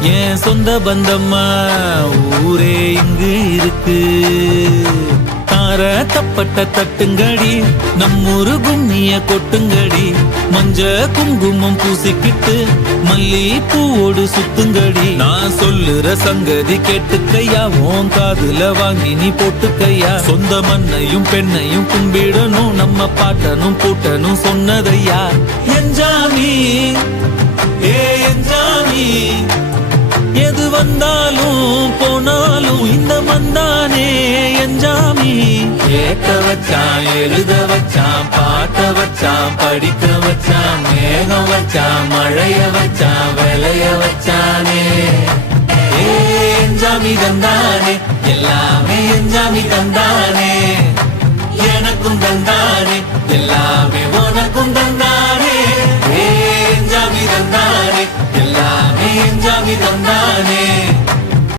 என் சொந்த பந்தம்மா ஊரே இங்கு இருக்கு. தார தப்பட்ட தட்டுங்கடி, நம்மூரு கும்மிய கொட்டுங்கடி. மஞ்ச குங்குமம் பூசிக்கிட்டு மல்லி பூவோடு சுத்துங்கடி. நான் சொல்லுற சங்கதி கேட்டுக்கையா, உன் காதுல வாங்கி நீ போட்டுக்கையா. சொந்த மண்ணையும் பெண்ணையும் கும்பிடணும், நம்ம பாட்டனும் பூட்டனும் சொன்னதையா. என்ஜாமி ஏ என்ஜாமி, எது வந்தாலும் போனாலும் இந்த மந்தானே என்ஜாமி. கேட்க வச்சான், எழுத வச்சான், பாட்ட வச்சான், படிக்க வச்சான், மேகம் வச்சான், மழைய வச்சான், விளைய வச்சானே. என்ஜாமி தந்தானே, எல்லாமே என்ஜாமி தந்தானே. எனக்கும் தந்தானே, எல்லாமே உனக்கும் தந்தானே. என்ஜாமி தந்தானே, எல்லாமே என்ஜாமி தந்தானே.